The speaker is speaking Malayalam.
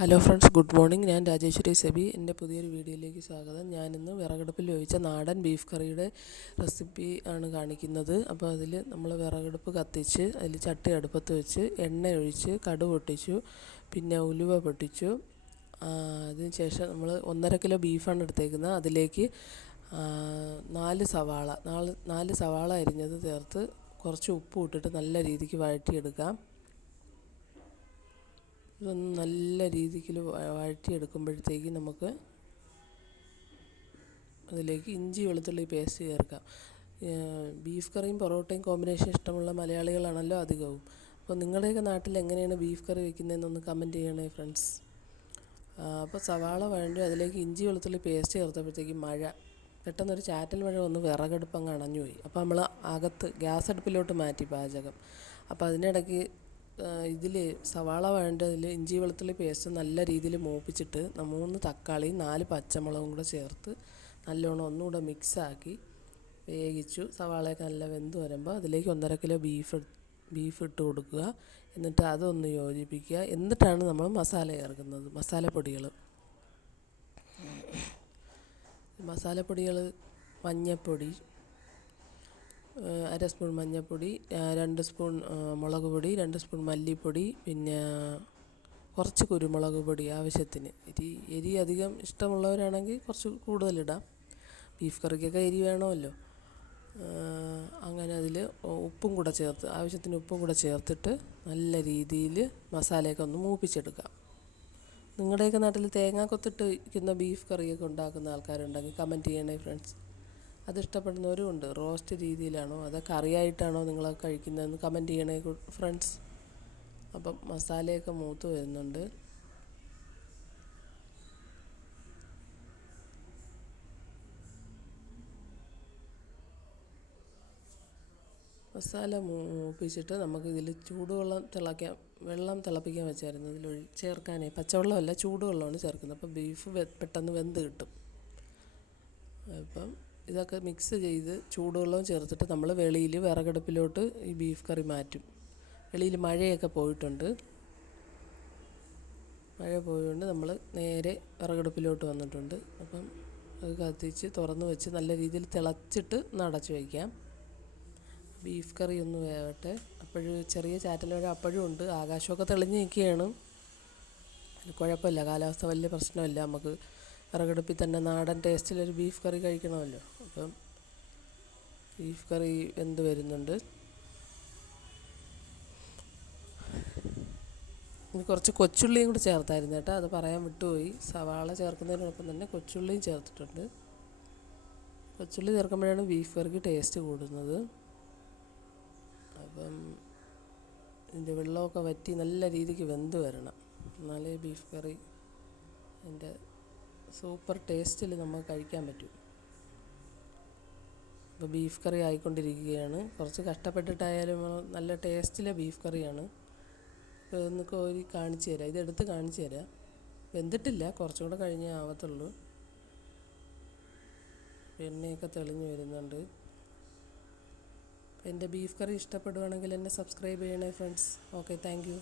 Hello friends, good morning. ഞാൻ രാജേശ്വരി സെബി. എൻ്റെ പുതിയൊരു വീഡിയോയിലേക്ക് സ്വാഗതം. ഞാനിന്ന് വിറകടുപ്പിൽ വേവിച്ച നാടൻ ബീഫ് കറിയുടെ റെസിപ്പി ആണ് കാണിക്കുന്നത്. അപ്പോൾ അതിൽ നമ്മൾ വിറകടുപ്പ് കത്തിച്ച് അതിൽ ചട്ടി അടുപ്പത്ത് വെച്ച് എണ്ണ ഒഴിച്ച് കടുക് പൊട്ടിച്ചു, പിന്നെ ഉലുവ പൊട്ടിച്ചു. അതിന് ശേഷം നമ്മൾ 1.5 കിലോ ബീഫാണ് എടുത്തേക്കുന്നത്. അതിലേക്ക് 4 സവാള അരിഞ്ഞത് ചേർത്ത് കുറച്ച് ഉപ്പ് ഇട്ടിട്ട് നല്ല രീതിക്ക് വഴറ്റിയെടുക്കാം. ഇതൊന്ന് നല്ല രീതിക്ക് വഴറ്റിയെടുക്കുമ്പോഴത്തേക്ക് നമുക്ക് അതിലേക്ക് ഇഞ്ചി വെളുത്തുള്ളി പേസ്റ്റ് ചേർക്കാം. ബീഫ് കറിയും പൊറോട്ടയും കോമ്പിനേഷൻ ഇഷ്ടമുള്ള മലയാളികളാണല്ലോ അധികവും. അപ്പോൾ നിങ്ങളുടെയൊക്കെ നാട്ടിൽ എങ്ങനെയാണ് ബീഫ് കറി വെക്കുന്നതെന്നൊന്ന് കമൻറ്റ് ചെയ്യണേ ഫ്രണ്ട്സ്. അപ്പോൾ സവാള വഴണ്ടി അതിലേക്ക് ഇഞ്ചി വെളുത്തുള്ളി പേസ്റ്റ് ചേർത്തപ്പോഴത്തേക്ക് പെട്ടെന്നൊരു ചാറ്റൽ മഴ വന്ന് വിറകടുപ്പ് അങ്ങ് അണഞ്ഞുപോയി. അപ്പോൾ നമ്മൾ അകത്ത് ഗ്യാസ് അടുപ്പിലോട്ട് മാറ്റി പാചകം. അപ്പോൾ അതിനിടയ്ക്ക് ഇതിൽ സവാള വഴണ്ടതിൽ ഇഞ്ചി വെളുത്തുള്ളി പേസ്റ്റ് നല്ല രീതിയിൽ മൂപ്പിച്ചിട്ട് 3 തക്കാളിയും 4 പച്ചമുളകും കൂടെ ചേർത്ത് നല്ലോണം ഒന്നുകൂടെ മിക്സാക്കി വേവിച്ചു. സവാളയൊക്കെ നല്ല വെന്ത് വരുമ്പോൾ അതിലേക്ക് 1.5 കിലോ ബീഫ് ഇട്ട് കൊടുക്കുക. എന്നിട്ട് അതൊന്ന് യോജിപ്പിക്കുക. എന്നിട്ടാണ് നമ്മൾ മസാല ചേർക്കുന്നത്. മസാലപ്പൊടികൾ മഞ്ഞൾപ്പൊടി 1/2 സ്പൂൺ മഞ്ഞൾപ്പൊടി, 2 സ്പൂൺ മുളക് പൊടി, 2 സ്പൂൺ മല്ലിപ്പൊടി, പിന്നെ കുറച്ച് കുരുമുളക് പൊടി ആവശ്യത്തിന്. എരി അധികം ഇഷ്ടമുള്ളവരാണെങ്കിൽ കുറച്ച് കൂടുതലിടാം. ബീഫ് കറിക്കൊക്കെ എരി വേണമല്ലോ. അങ്ങനെ അതിൽ ആവശ്യത്തിന് ഉപ്പും കൂടെ ചേർത്തിട്ട് നല്ല രീതിയിൽ മസാലയൊക്കെ ഒന്ന് മൂപ്പിച്ചെടുക്കാം. നിങ്ങളുടെയൊക്കെ നാട്ടിൽ തേങ്ങ കൊത്തിട്ട് വയ്ക്കുന്ന ബീഫ് കറിയൊക്കെ ഉണ്ടാക്കുന്ന ആൾക്കാരുണ്ടെങ്കിൽ കമൻറ്റ് ചെയ്യണേ ഫ്രണ്ട്സ്. അതിഷ്ടപ്പെടുന്നവരും ഉണ്ട്. റോസ്റ്റ് രീതിയിലാണോ അതോ കറിയായിട്ടാണോ നിങ്ങളൊക്കെ കഴിക്കുന്നതെന്ന് കമൻറ്റ് ചെയ്യണേ ഫ്രണ്ട്സ്. അപ്പം മസാലയൊക്കെ മൂത്ത് വരുന്നുണ്ട്. മസാല മൂപ്പിച്ചിട്ട് നമുക്കിതിൽ വെള്ളം തിളപ്പിക്കാൻ വെച്ചായിരുന്നു. ഇതിൽ ചേർക്കാനേ പച്ചവെള്ളമല്ല, ചൂടുവെള്ളമാണ് ചേർക്കുന്നത്. അപ്പോൾ ബീഫ് പെട്ടെന്ന് വെന്ത് കിട്ടും. അപ്പം ഇതൊക്കെ മിക്സ് ചെയ്ത് ചൂടുവെള്ളവും ചേർത്തിട്ട് നമ്മൾ വെളിയിൽ വിറകടുപ്പിലോട്ട് ഈ ബീഫ് കറി മാറ്റും. വെളിയിൽ മഴയൊക്കെ പോയിട്ടുണ്ട്. മഴ പോയതുകൊണ്ട് നമ്മൾ നേരെ വിറകടുപ്പിലോട്ട് വന്നിട്ടുണ്ട്. അപ്പം അത് കത്തിച്ച് തുറന്ന് വെച്ച് നല്ല രീതിയിൽ തിളച്ചിട്ട് അടച്ച് വയ്ക്കാം. ബീഫ് കറി ഒന്ന് വേവട്ടെ. അപ്പോഴും ചെറിയ ചാറ്റൽ മഴ അപ്പോഴും ഉണ്ട്. ആകാശമൊക്കെ തെളിഞ്ഞ് നിൽക്കുകയാണ്. കുഴപ്പമില്ല, കാലാവസ്ഥ വലിയ പ്രശ്നമില്ല. നമുക്ക് വിറകടുപ്പിൽ തന്നെ നാടൻ ടേസ്റ്റിലൊരു ബീഫ് കറി കഴിക്കണമല്ലോ. അപ്പം ബീഫ് കറി വെന്ത് വരുന്നുണ്ട്. ഇനി കുറച്ച് കൊച്ചുള്ളിയും കൂടി ചേർത്തായിരുന്നു കേട്ടോ, അത് പറയാൻ വിട്ടുപോയി. സവാള ചേർക്കുന്നതിനോടൊപ്പം തന്നെ കൊച്ചുള്ളിയും ചേർത്തിട്ടുണ്ട്. കൊച്ചുള്ളി ചേർക്കുമ്പോഴാണ് ബീഫ് കറിക്ക് ടേസ്റ്റ് കൂടുന്നത്. അപ്പം ഇതിൻ്റെ വെള്ളമൊക്കെ വറ്റി നല്ല രീതിക്ക് വെന്ത് വരണം. എന്നാലേ ബീഫ് കറി അതിൻ്റെ സൂപ്പർ ടേസ്റ്റിൽ നമുക്ക് കഴിക്കാൻ പറ്റും. ഇപ്പോൾ ബീഫ് കറി ആയിക്കൊണ്ടിരിക്കുകയാണ്. കുറച്ച് കഷ്ടപ്പെട്ടിട്ടായാലും നല്ല ടേസ്റ്റിലെ ബീഫ് കറിയാണ്. ഒന്ന് കോരി കാണിച്ചു തരാം, ഇതെടുത്ത് കാണിച്ചു തരാം. വെന്തിട്ടില്ല, കുറച്ചും കൂടെ കഴിഞ്ഞേ ആവത്തുള്ളൂ. എണ്ണയൊക്കെ തെളിഞ്ഞ് വരുന്നുണ്ട്. എൻ്റെ ബീഫ് കറി ഇഷ്ടപ്പെടുവാണെങ്കിൽ എന്നെ സബ്സ്ക്രൈബ് ചെയ്യണേ ഫ്രണ്ട്സ്. Okay, thank you.